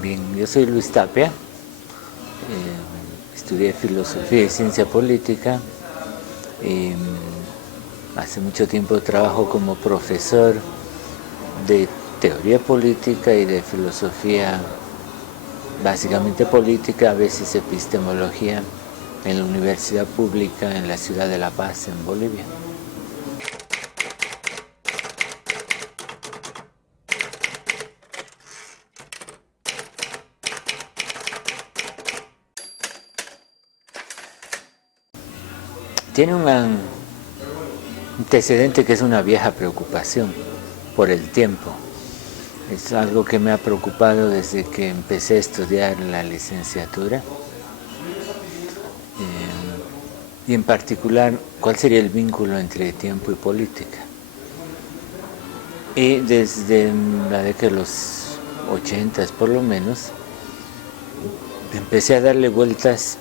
Bien, yo soy Luis Tapia, estudié filosofía y ciencia política y hace mucho tiempo trabajo como profesor de teoría política y de filosofía, básicamente política, a veces epistemología, en la Universidad Pública en la ciudad de La Paz, en Bolivia. Tiene un antecedente que es una vieja preocupación por el tiempo. Es algo que me ha preocupado desde que empecé a estudiar la licenciatura. Y en particular, ¿cuál sería el vínculo entre tiempo y política? Y desde la década de los 80 por lo menos, empecé a darle vueltas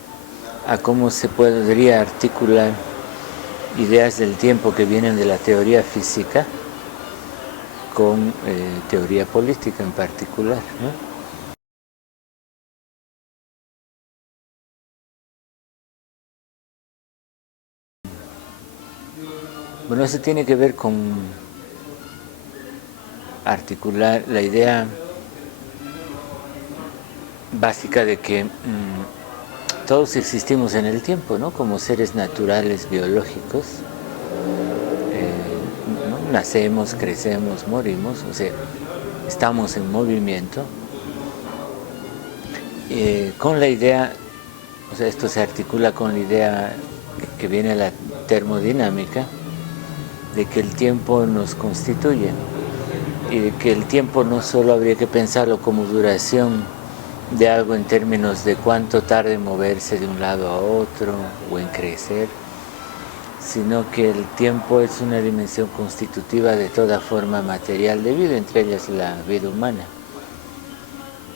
a cómo se podría articular ideas del tiempo que vienen de la teoría física con teoría política en particular, ¿no? Bueno, eso tiene que ver con articular la idea básica de que todos existimos en el tiempo, ¿no? Como seres naturales, biológicos. ¿No? Nacemos, crecemos, morimos, o sea, estamos en movimiento. Con la idea, o sea, esto se articula con la idea que viene de la termodinámica, de que el tiempo nos constituye y de que el tiempo no solo habría que pensarlo como duración de algo en términos de cuánto tarde en moverse de un lado a otro o en crecer, sino que el tiempo es una dimensión constitutiva de toda forma material de vida, entre ellas la vida humana.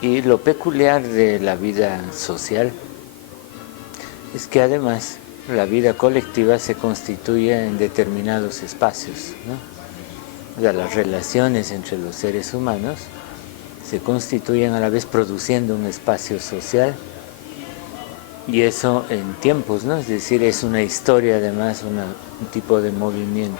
Y lo peculiar de la vida social es que además la vida colectiva se constituye en determinados espacios, ¿no? O sea, las relaciones entre los seres humanos se constituyen a la vez produciendo un espacio social, y eso en tiempos, ¿no? Es decir, es una historia, además, un tipo de movimiento.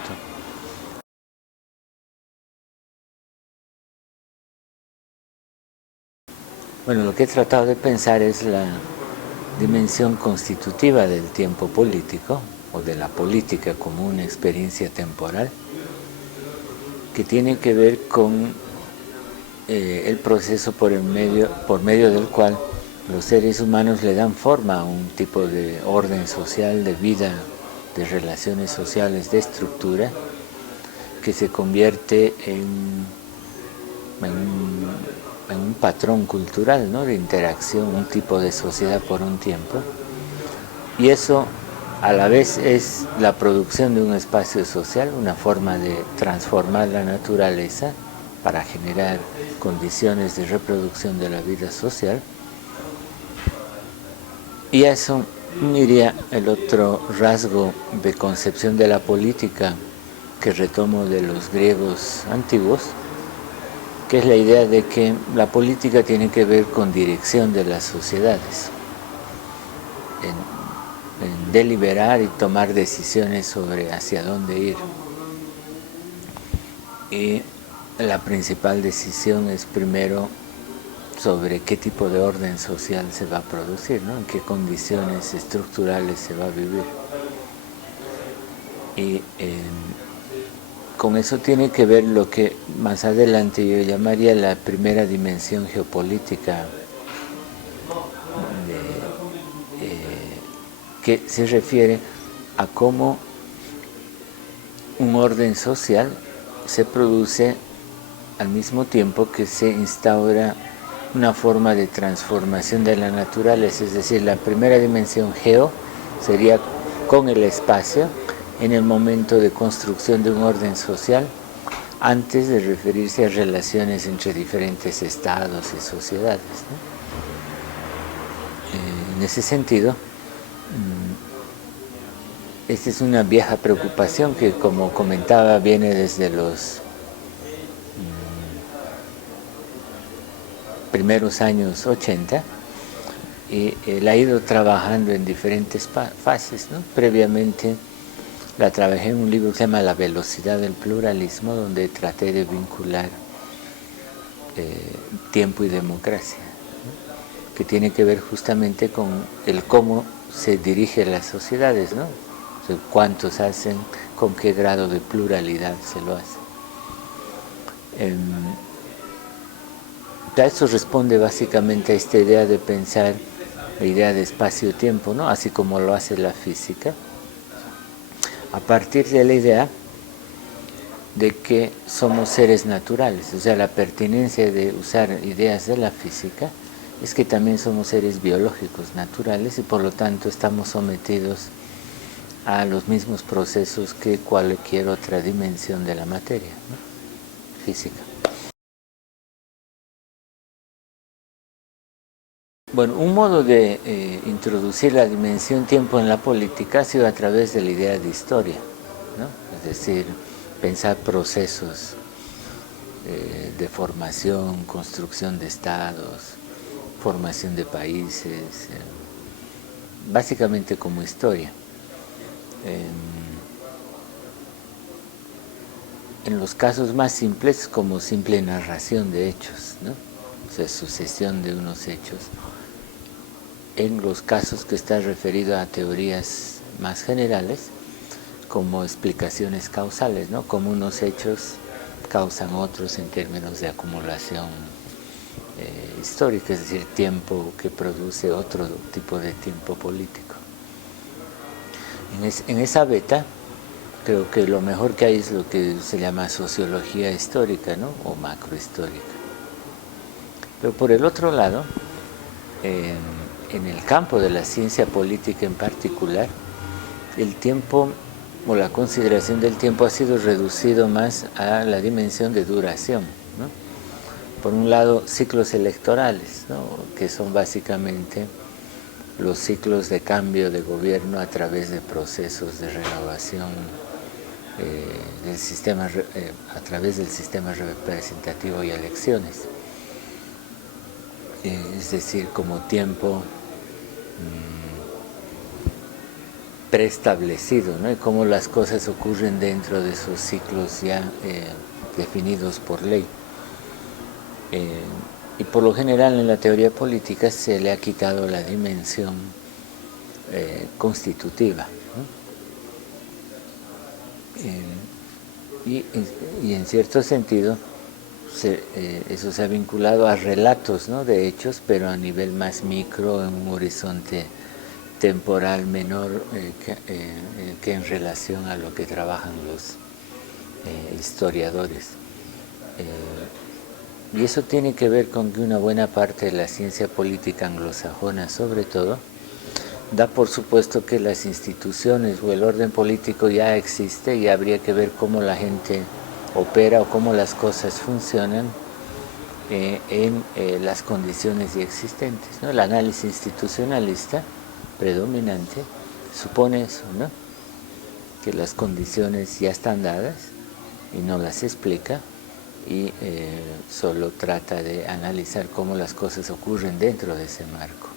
Bueno, lo que he tratado de pensar es la dimensión constitutiva del tiempo político, o de la política como una experiencia temporal, que tiene que ver con el proceso por medio del cual los seres humanos le dan forma a un tipo de orden social, de vida, de relaciones sociales, de estructura, que se convierte en un patrón cultural, ¿no? De interacción, un tipo de sociedad por un tiempo. Y eso a la vez es la producción de un espacio social, una forma de transformar la naturaleza para generar condiciones de reproducción de la vida social. Y a eso iría el otro rasgo de concepción de la política que retomo de los griegos antiguos, que es la idea de que la política tiene que ver con dirección de las sociedades, en deliberar y tomar decisiones sobre hacia dónde ir. Y la principal decisión es primero sobre qué tipo de orden social se va a producir, ¿no? En qué condiciones estructurales se va a vivir. Y con eso tiene que ver lo que más adelante yo llamaría la primera dimensión geopolítica, que se refiere a cómo un orden social se produce al mismo tiempo que se instaura una forma de transformación de la naturaleza. Es decir, la primera dimensión geo sería con el espacio en el momento de construcción de un orden social, antes de referirse a relaciones entre diferentes estados y sociedades, ¿no? En ese sentido, esta es una vieja preocupación que, como comentaba, viene desde los primeros años 80, y la he ido trabajando en diferentes fases, ¿no? Previamente la trabajé en un libro que se llama La velocidad del pluralismo, donde traté de vincular tiempo y democracia, ¿no? Que tiene que ver justamente con el cómo se dirigen las sociedades, ¿no? O sea, cuántos hacen, con qué grado de pluralidad se lo hace. Eso responde básicamente a esta idea de pensar la idea de espacio-tiempo, ¿no? Así como lo hace la física, a partir de la idea de que somos seres naturales. O sea, la pertinencia de usar ideas de la física es que también somos seres biológicos naturales y por lo tanto estamos sometidos a los mismos procesos que cualquier otra dimensión de la materia, ¿no? Física. Bueno, un modo de introducir la dimensión tiempo en la política ha sido a través de la idea de historia, ¿no? Es decir, pensar procesos de formación, construcción de estados, formación de países, básicamente como historia. En los casos más simples, como simple narración de hechos, ¿no? O sea, sucesión de unos hechos. En los casos que está referido a teorías más generales, como explicaciones causales, ¿no? Como unos hechos causan otros en términos de acumulación histórica, es decir, tiempo que produce otro tipo de tiempo político. En esa beta, creo que lo mejor que hay es lo que se llama sociología histórica, ¿no? O macrohistórica. Pero por el otro lado, en el campo de la ciencia política en particular, el tiempo o la consideración del tiempo ha sido reducido más a la dimensión de duración, ¿no? Por un lado, ciclos electorales, ¿no? Que son básicamente los ciclos de cambio de gobierno a través de procesos de renovación del sistema, a través del sistema representativo y elecciones. Es decir, como tiempo preestablecido, ¿no? Y cómo las cosas ocurren dentro de esos ciclos ya definidos por ley. Y por lo general en la teoría política se le ha quitado la dimensión constitutiva, ¿no? Y en cierto sentido eso se ha vinculado a relatos, ¿no? De hechos, pero a nivel más micro, en un horizonte temporal menor que en relación a lo que trabajan los historiadores. Y eso tiene que ver con que una buena parte de la ciencia política anglosajona, sobre todo, da por supuesto que las instituciones o el orden político ya existe y habría que ver cómo la gente opera o cómo las cosas funcionan en las condiciones ya existentes, ¿no? El análisis institucionalista predominante supone eso, ¿no? Que las condiciones ya están dadas y no las explica y solo trata de analizar cómo las cosas ocurren dentro de ese marco,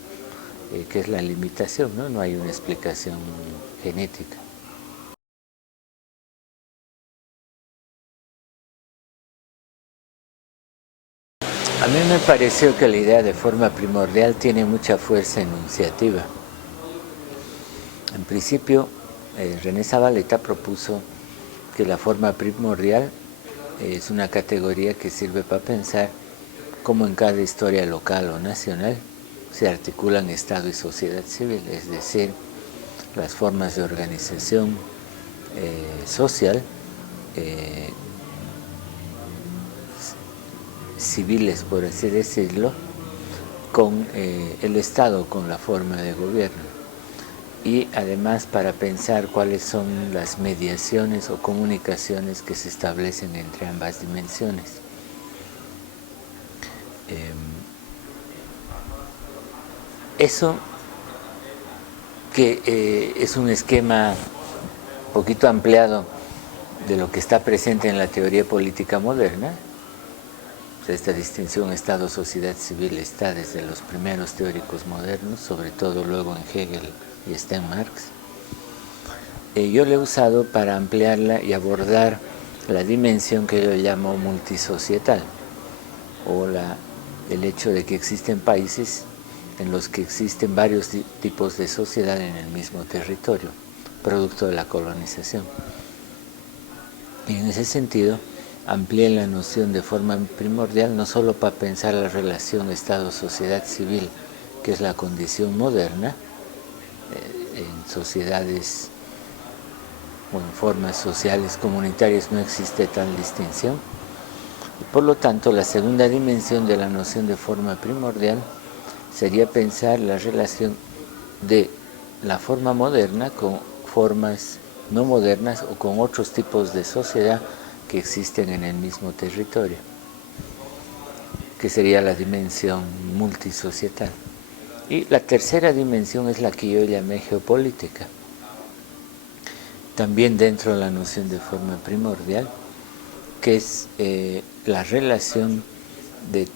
que es la limitación, ¿no? No hay una explicación genética. A mí me pareció que la idea de forma primordial tiene mucha fuerza enunciativa. En principio, René Zavaleta propuso que la forma primordial es una categoría que sirve para pensar cómo en cada historia local o nacional se articulan Estado y sociedad civil, es decir, las formas de organización social, civiles, por así decirlo, con el Estado, con la forma de gobierno. Y además para pensar cuáles son las mediaciones o comunicaciones que se establecen entre ambas dimensiones. Eso que es un esquema un poquito ampliado de lo que está presente en la teoría política moderna, esta distinción Estado-sociedad civil está desde los primeros teóricos modernos, sobre todo luego en Hegel y está en Marx. Yo la he usado para ampliarla y abordar la dimensión que yo llamo multisocietal, o el hecho de que existen países en los que existen varios tipos de sociedad en el mismo territorio, producto de la colonización. Y en ese sentido, amplié la noción de forma primordial no solo para pensar la relación Estado-sociedad civil, que es la condición moderna, en sociedades o en formas sociales comunitarias no existe tal distinción. Y por lo tanto, la segunda dimensión de la noción de forma primordial sería pensar la relación de la forma moderna con formas no modernas o con otros tipos de sociedad que existen en el mismo territorio, que sería la dimensión multisocietal. Y la tercera dimensión es la que yo llamé geopolítica, también dentro de la noción de forma primordial, que es la relación de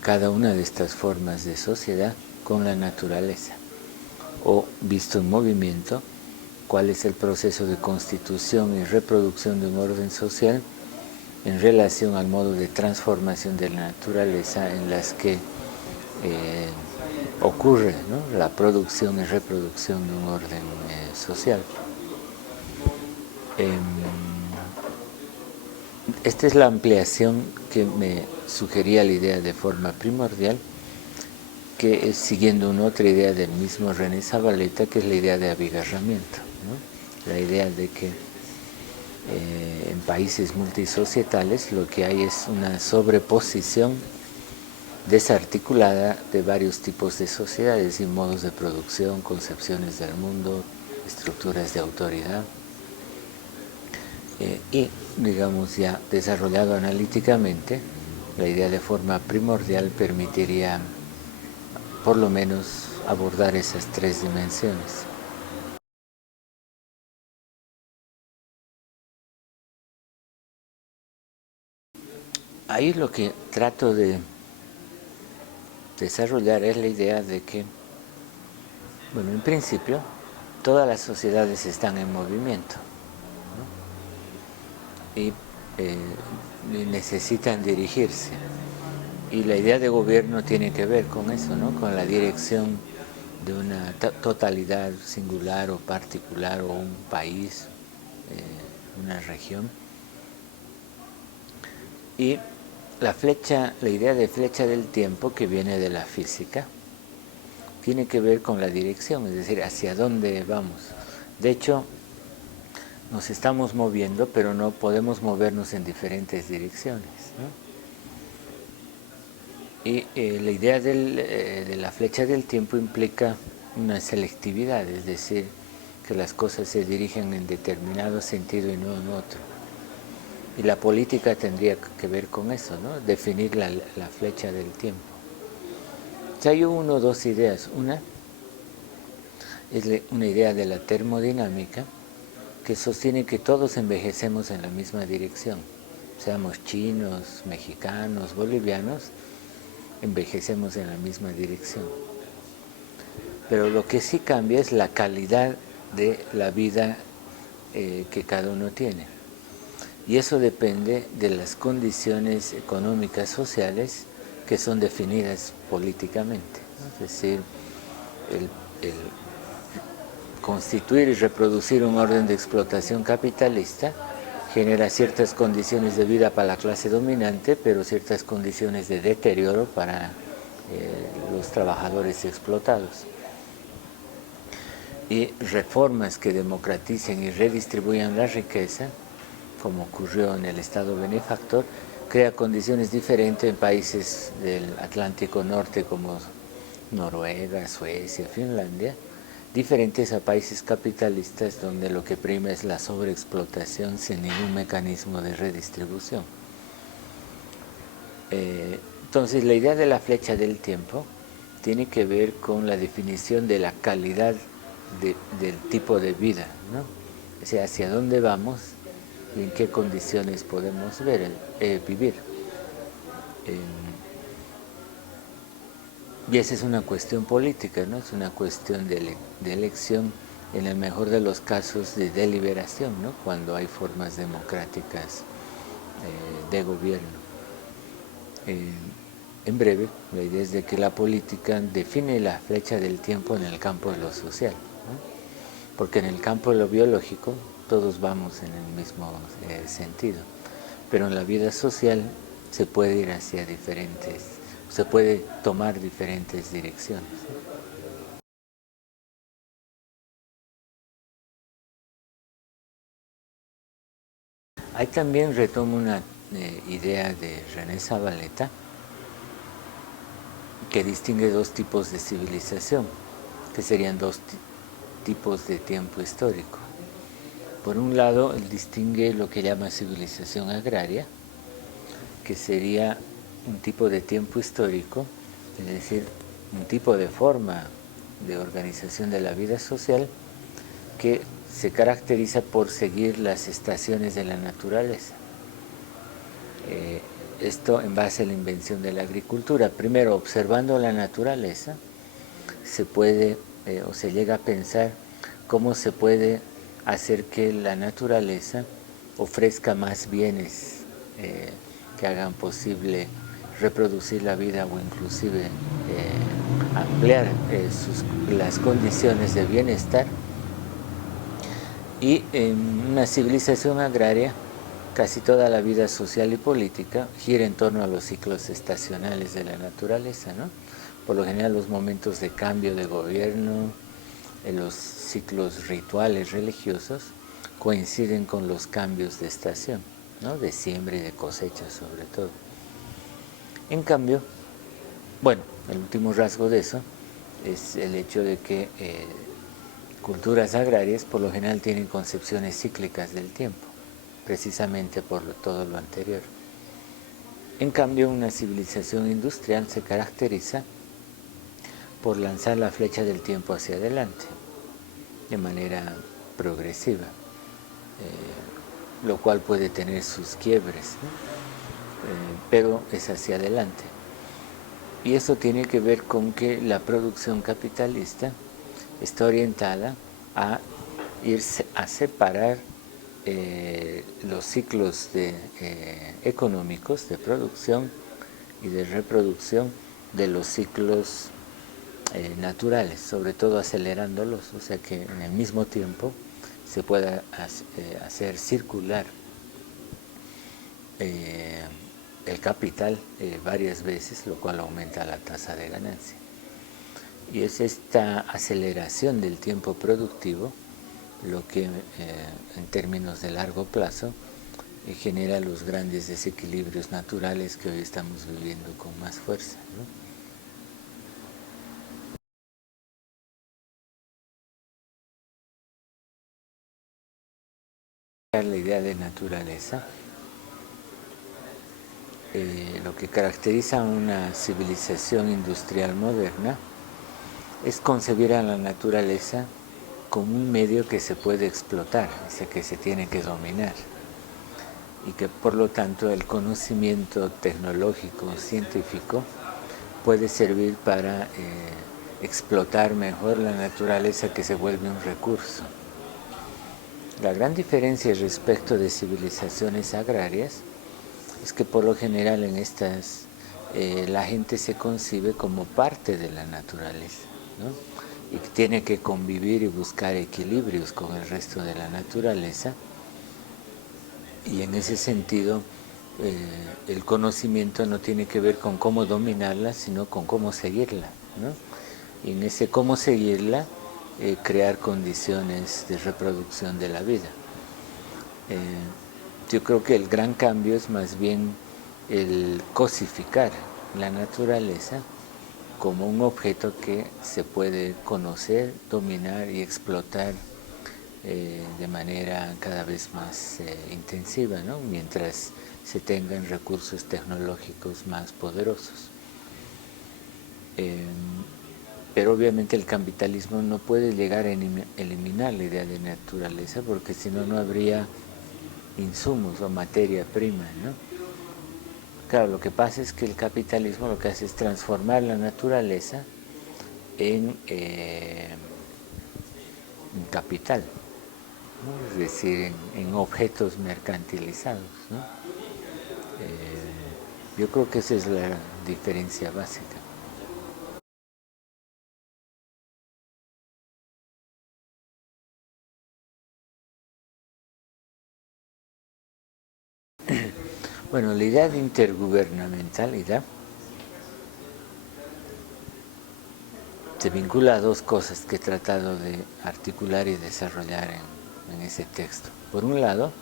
cada una de estas formas de sociedad con la naturaleza, o visto en movimiento, cuál es el proceso de constitución y reproducción de un orden social en relación al modo de transformación de la naturaleza en las que ocurre, ¿no?, la producción y reproducción de un orden social. Esta es la ampliación que me sugería la idea de forma primordial, que es siguiendo una otra idea del mismo René Zavaleta, que es la idea de abigarramiento, ¿no? La idea de que en países multisocietales lo que hay es una sobreposición desarticulada de varios tipos de sociedades y modos de producción, concepciones del mundo, estructuras de autoridad. Y, digamos, ya desarrollado analíticamente, la idea de forma primordial permitiría por lo menos abordar esas tres dimensiones. Ahí lo que trato de desarrollar es la idea de que, bueno, en principio, todas las sociedades están en movimiento, ¿no? Y necesitan dirigirse. Y la idea de gobierno tiene que ver con eso, ¿no?, con la dirección de una totalidad singular o particular, o un país, una región. Y la idea de flecha del tiempo, que viene de la física, tiene que ver con la dirección, es decir, hacia dónde vamos. De hecho, nos estamos moviendo, pero no podemos movernos en diferentes direcciones, ¿no? Y la idea de la flecha del tiempo implica una selectividad, es decir, que las cosas se dirigen en determinado sentido y no en otro. Y la política tendría que ver con eso, ¿no?, definir la flecha del tiempo. O sea, hay una o dos ideas. Una es una idea de la termodinámica, que sostiene que todos envejecemos en la misma dirección. Seamos chinos, mexicanos, bolivianos, envejecemos en la misma dirección. Pero lo que sí cambia es la calidad de la vida que cada uno tiene. Y eso depende de las condiciones económicas, sociales, que son definidas políticamente, ¿no? Es decir, el constituir y reproducir un orden de explotación capitalista genera ciertas condiciones de vida para la clase dominante, pero ciertas condiciones de deterioro para los trabajadores explotados. Y reformas que democraticen y redistribuyan la riqueza, como ocurrió en el Estado benefactor, crea condiciones diferentes en países del Atlántico Norte como Noruega, Suecia, Finlandia, diferentes a países capitalistas donde lo que prima es la sobreexplotación sin ningún mecanismo de redistribución. Entonces, la idea de la flecha del tiempo tiene que ver con la definición de la calidad del tipo de vida, ¿no? O sea, hacia dónde vamos y en qué condiciones podemos vivir. Y esa es una cuestión política, ¿no? Es una cuestión de elección, en el mejor de los casos de deliberación, ¿no? Cuando hay formas democráticas de gobierno. En breve, la idea es de que la política define la flecha del tiempo en el campo de lo social, ¿no? Porque en el campo de lo biológico todos vamos en el mismo sentido, pero en la vida social se puede ir hacia diferentes, se puede tomar diferentes direcciones. Hay también, retomo una idea de René Zavaleta, que distingue dos tipos de civilización, que serían dos tipos de tiempo histórico. Por un lado, él distingue lo que llama civilización agraria, que sería un tipo de tiempo histórico, es decir, un tipo de forma de organización de la vida social que se caracteriza por seguir las estaciones de la naturaleza. Esto en base a la invención de la agricultura. Primero, observando la naturaleza, se puede o se llega a pensar cómo se puede hacer que la naturaleza ofrezca más bienes que hagan posible reproducir la vida o inclusive ampliar las condiciones de bienestar. Y en una civilización agraria, casi toda la vida social y política gira en torno a los ciclos estacionales de la naturaleza, ¿no? Por lo general los momentos de cambio de gobierno, los ciclos rituales religiosos coinciden con los cambios de estación, ¿no? De siembra y de cosecha sobre todo. En cambio, bueno, el último rasgo de eso es el hecho de que culturas agrarias por lo general tienen concepciones cíclicas del tiempo, precisamente por todo lo anterior. En cambio, una civilización industrial se caracteriza por lanzar la flecha del tiempo hacia adelante, de manera progresiva, lo cual puede tener sus quiebres, ¿no? Pero es hacia adelante. Y eso tiene que ver con que la producción capitalista está orientada a irse a separar los ciclos económicos de producción y de reproducción de los ciclos naturales, sobre todo acelerándolos, o sea que en el mismo tiempo se pueda hacer circular el capital varias veces, lo cual aumenta la tasa de ganancia. Y es esta aceleración del tiempo productivo lo que en términos de largo plazo genera los grandes desequilibrios naturales que hoy estamos viviendo con más fuerza, ¿no? La idea de naturaleza, lo que caracteriza a una civilización industrial moderna es concebir a la naturaleza como un medio que se puede explotar, que se tiene que dominar, y que por lo tanto el conocimiento tecnológico, científico, puede servir para explotar mejor la naturaleza, que se vuelve un recurso. La gran diferencia respecto de civilizaciones agrarias es que por lo general en estas la gente se concibe como parte de la naturaleza, ¿no? Y que tiene que convivir y buscar equilibrios con el resto de la naturaleza, y en ese sentido el conocimiento no tiene que ver con cómo dominarla, sino con cómo seguirla, ¿no? Y en ese cómo seguirla, crear condiciones de reproducción de la vida. Yo creo que el gran cambio es más bien el cosificar la naturaleza como un objeto que se puede conocer, dominar y explotar de manera cada vez más intensiva, ¿no? Mientras se tengan recursos tecnológicos más poderosos. Pero obviamente el capitalismo no puede llegar a eliminar la idea de naturaleza, porque si no, no habría insumos o materia prima, ¿no? Claro, lo que pasa es que el capitalismo lo que hace es transformar la naturaleza en capital, ¿no? Es decir, en objetos mercantilizados, ¿no? Yo creo que esa es la diferencia básica. Bueno, la idea de intergubernamentalidad se vincula a dos cosas que he tratado de articular y desarrollar en ese texto. Por un lado,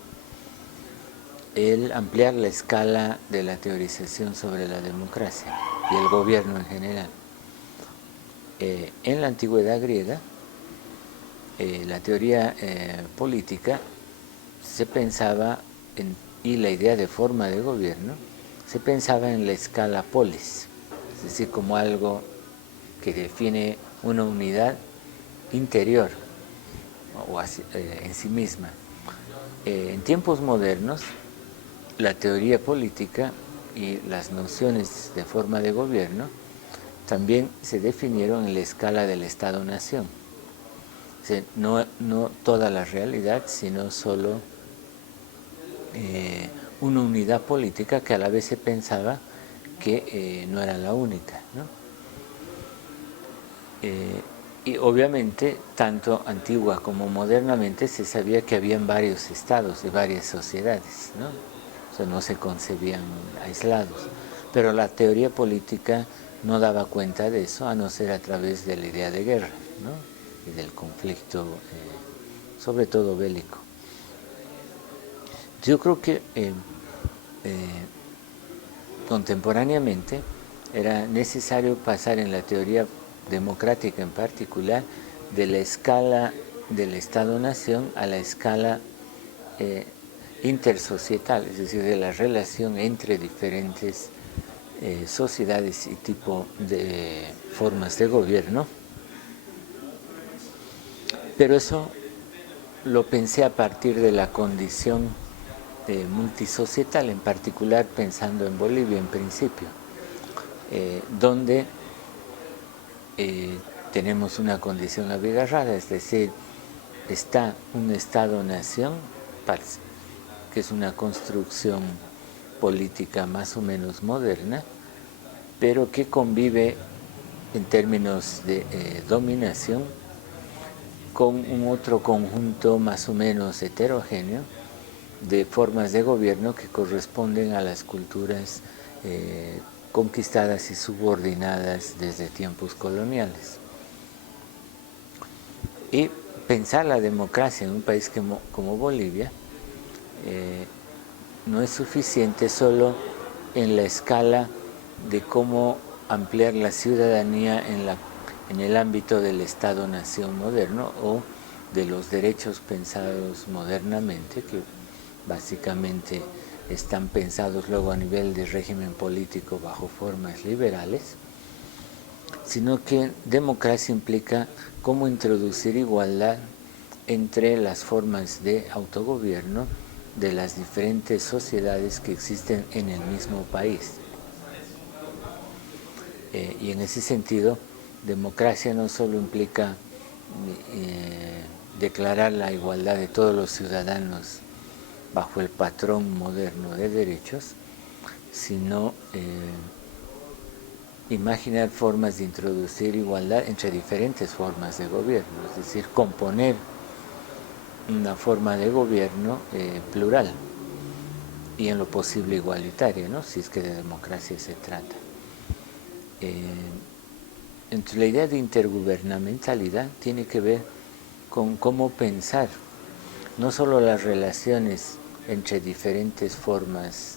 el ampliar la escala de la teorización sobre la democracia y el gobierno en general. En la antigüedad griega, la teoría política se pensaba, y la idea de forma de gobierno, se pensaba en la escala polis, es decir, como algo que define una unidad interior o en sí misma. En tiempos modernos, la teoría política y las nociones de forma de gobierno también se definieron en la escala del Estado-Nación. O sea, no toda la realidad, sino solo una unidad política que a la vez se pensaba que no era la única, ¿no? Y obviamente, tanto antigua como modernamente, se sabía que habían varios estados y varias sociedades, ¿no? O sea, no se concebían aislados. Pero la teoría política no daba cuenta de eso, a no ser a través de la idea de guerra, ¿no? Y del conflicto, sobre todo bélico. Yo creo que contemporáneamente era necesario pasar en la teoría democrática en particular de la escala del Estado-Nación a la escala intersocietal, es decir, de la relación entre diferentes sociedades y tipo de formas de gobierno. Pero eso lo pensé a partir de la condición multisocietal, en particular pensando en Bolivia en principio, donde tenemos una condición abigarrada, es decir, está un Estado-nación, que es una construcción política más o menos moderna, pero que convive en términos de dominación con un otro conjunto más o menos heterogéneo de formas de gobierno que corresponden a las culturas conquistadas y subordinadas desde tiempos coloniales. Y pensar la democracia en un país como Bolivia no es suficiente solo en la escala de cómo ampliar la ciudadanía en el ámbito del Estado-nación moderno o de los derechos pensados modernamente, que básicamente están pensados luego a nivel de régimen político bajo formas liberales, sino que democracia implica cómo introducir igualdad entre las formas de autogobierno de las diferentes sociedades que existen en el mismo país. Y en ese sentido, democracia no solo implica declarar la igualdad de todos los ciudadanos bajo el patrón moderno de derechos, sino imaginar formas de introducir igualdad entre diferentes formas de gobierno, es decir, componer una forma de gobierno plural y en lo posible igualitaria, ¿no? Si es que de democracia se trata. Entonces, la idea de intergubernamentalidad tiene que ver con cómo pensar no solo las relaciones entre diferentes formas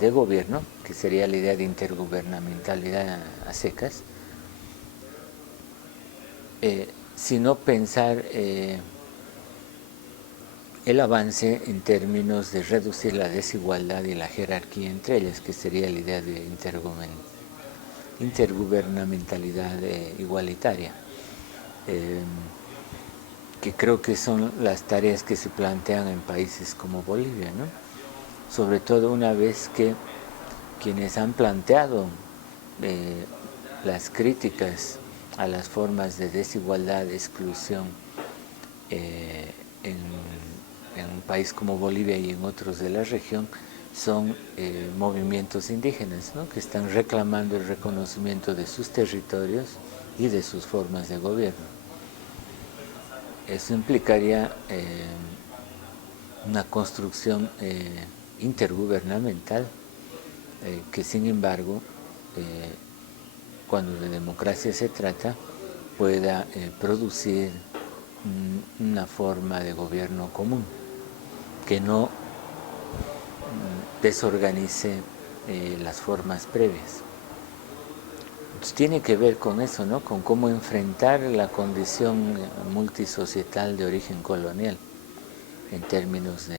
de gobierno, que sería la idea de intergubernamentalidad a secas, sino pensar el avance en términos de reducir la desigualdad y la jerarquía entre ellas, que sería la idea de intergubernamentalidad igualitaria, que creo que son las tareas que se plantean en países como Bolivia, ¿no? sobre todo una vez que quienes han planteado las críticas a las formas de desigualdad, exclusión en un país como Bolivia y en otros de la región, son movimientos indígenas, ¿no?, que están reclamando el reconocimiento de sus territorios y de sus formas de gobierno. Eso implicaría una construcción intergubernamental que, sin embargo, cuando de democracia se trata, pueda producir una forma de gobierno común que no desorganice las formas previas. Entonces, tiene que ver con eso, ¿no?, con cómo enfrentar la condición multisocietal de origen colonial en términos de...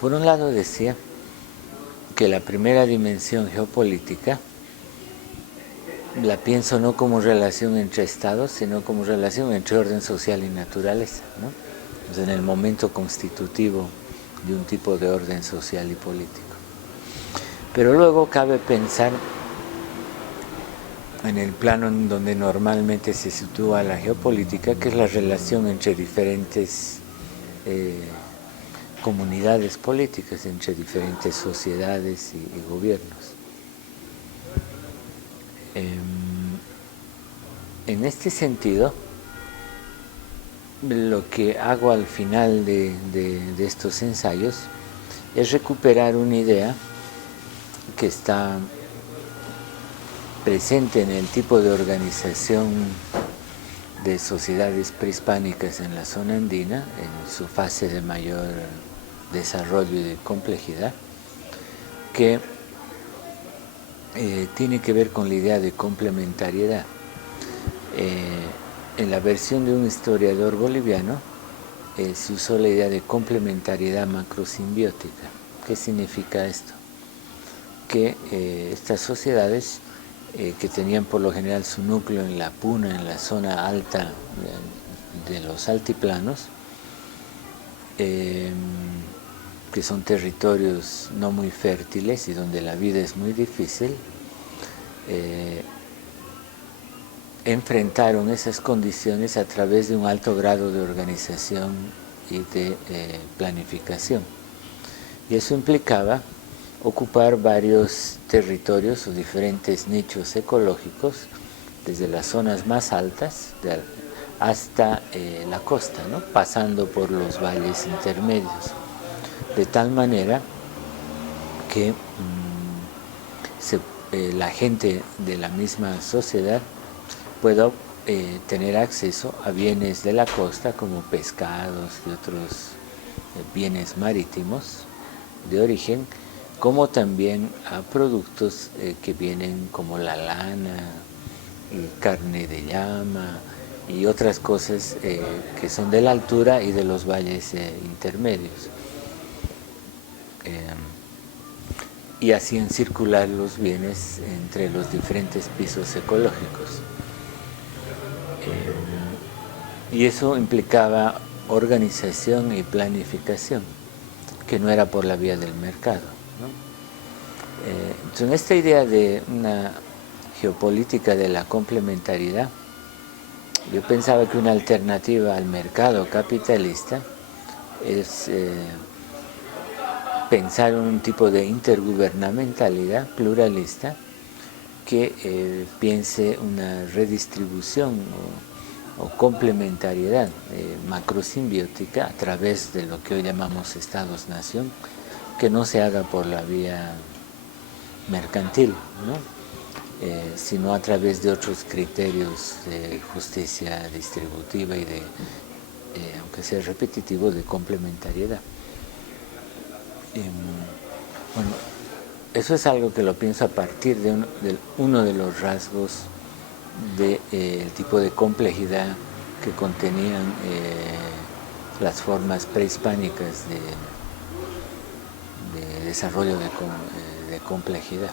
Por un lado decía que la primera dimensión geopolítica la pienso no como relación entre estados, sino como relación entre orden social y naturaleza, ¿no? Pues en el momento constitutivo de un tipo de orden social y político. Pero luego cabe pensar en el plano en donde normalmente se sitúa la geopolítica, que es la relación entre diferentes comunidades políticas, entre diferentes sociedades y gobiernos. En este sentido, lo que hago al final de estos ensayos es recuperar una idea que está presente en el tipo de organización de sociedades prehispánicas en la zona andina, en su fase de mayor desarrollo y de complejidad, que tiene que ver con la idea de complementariedad. En la versión de un historiador boliviano se usó la idea de complementariedad macrosimbiótica. ¿Qué significa esto? Que estas sociedades que tenían por lo general su núcleo en la puna, en la zona alta de los altiplanos, que son territorios no muy fértiles y donde la vida es muy difícil, enfrentaron esas condiciones a través de un alto grado de organización y de planificación. Y eso implicaba ocupar varios territorios o diferentes nichos ecológicos, desde las zonas más altas hasta la costa, ¿no?, pasando por los valles intermedios, de tal manera que la gente de la misma sociedad pueda tener acceso a bienes de la costa como pescados y otros bienes marítimos de origen, como también a productos que vienen como la lana y carne de llama y otras cosas que son de la altura y de los valles intermedios. Y hacían circular los bienes entre los diferentes pisos ecológicos. Y eso implicaba organización y planificación, que no era por la vía del mercado, ¿no? Entonces, en esta idea de una geopolítica de la complementariedad, yo pensaba que una alternativa al mercado capitalista es pensar en un tipo de intergubernamentalidad pluralista que piense una redistribución o complementariedad macrosimbiótica a través de lo que hoy llamamos estados-nación, que no se haga por la vía mercantil, ¿no?, sino a través de otros criterios de justicia distributiva y de, aunque sea repetitivo, de complementariedad. Bueno, eso es algo que lo pienso a partir de uno de los rasgos del tipo de complejidad que contenían las formas prehispánicas de desarrollo de complejidad.